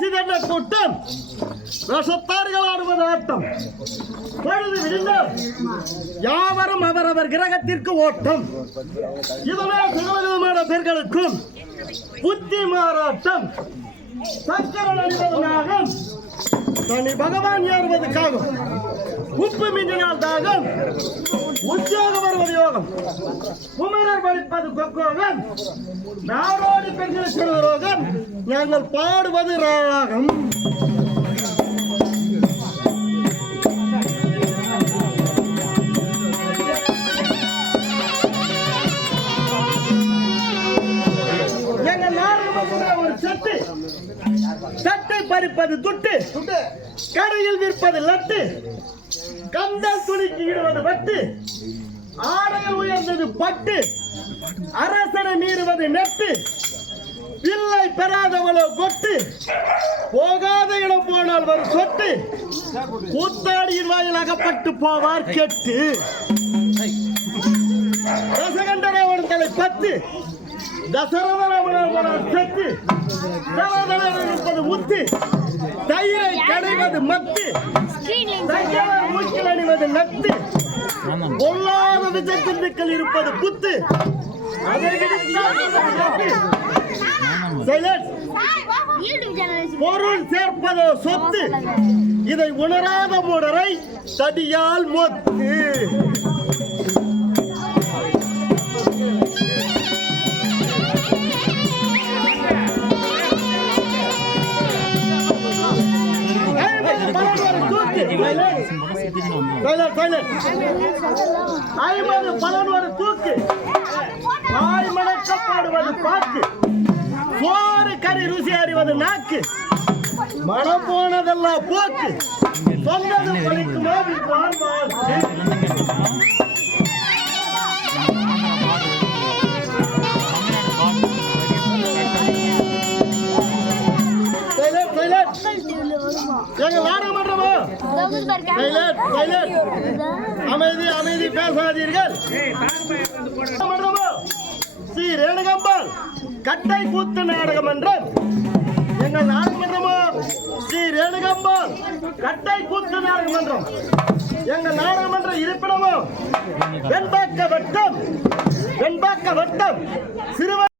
சிதற கூட்டம் ரசத்தார்கள் ஆடுவது ஆட்டம். பொழுது விடிந்தால் யாவரும் அவரவர் கிரகத்திற்கு ஓட்டம். இதுவே சகலவிதமான பேர்களுக்கும் புத்தி மாறாட்டம். சக்கரன் அணிவது நாகம், தனி பகவான் ஏறுவது காகம். உப்பு மிஞ்சினால் தாகம், உத்தியோகம் வருவது யோகம். குமரர் படிப்பது கொக்கோகம், நாடோடி பெண்களுக்கு ரோகம். நாங்கள் பாடுவது ராகம். எங்கள் நாடகம் ஒரு சட்டு, தட்டை பறிப்பது துட்டு, கடையில் விற்பது லட்டு, கந்தல் துணிக்கு இடுவது வட்டு, ஆடையில் உயர்ந்தது பட்டு, அரசனை மீறுவது நெட்டு, பிள்ளை பெறாதவளோ கொட்டு, போகாத இடம் போனால் வரும் சொட்டு, கூத்தாடியின் வாயில் அகப்பட்டு போவார் கெட்டு. ரசகண்டராவன் தலை பத்து, தசரதராவன் செத்து, இருப்பது முத்து, தயிரை கடைவது மத்து, மூக்கில் அணிவது நத்து, பொல்லாத விஜயத்திற்குள் இருப்பது புத்து. பொருள் சேர்ப்பதோ சொத்து, இதை உணராத மூடரை தடியால் மொத்து. ஐம்பது பலன் தூக்கு, வாய் மணக்கப்பாடுவது பாக்கு, சோறு கறி ருசி அறிவது நாக்கு, மனம் போனதெல்லாம் போக்கு, சொன்னது பழிக்குமா எங்கள் நாடகமன்றமோ அமைதி அமைதி பேசாதீர்கள். ஸ்ரீ ரேணுகம்பாள் கட்டை கூத்து நாடகமன்றம். எங்கள் நாடகமன்றமோ ஸ்ரீ ரேணுகம்பாள் கட்டை கூத்து நாடகமன்றம். எங்கள் நாடகமன்ற இருப்பிடமோ வெண்பாக்க வட்டம், வெண்பாக்க வட்டம் சிறுவ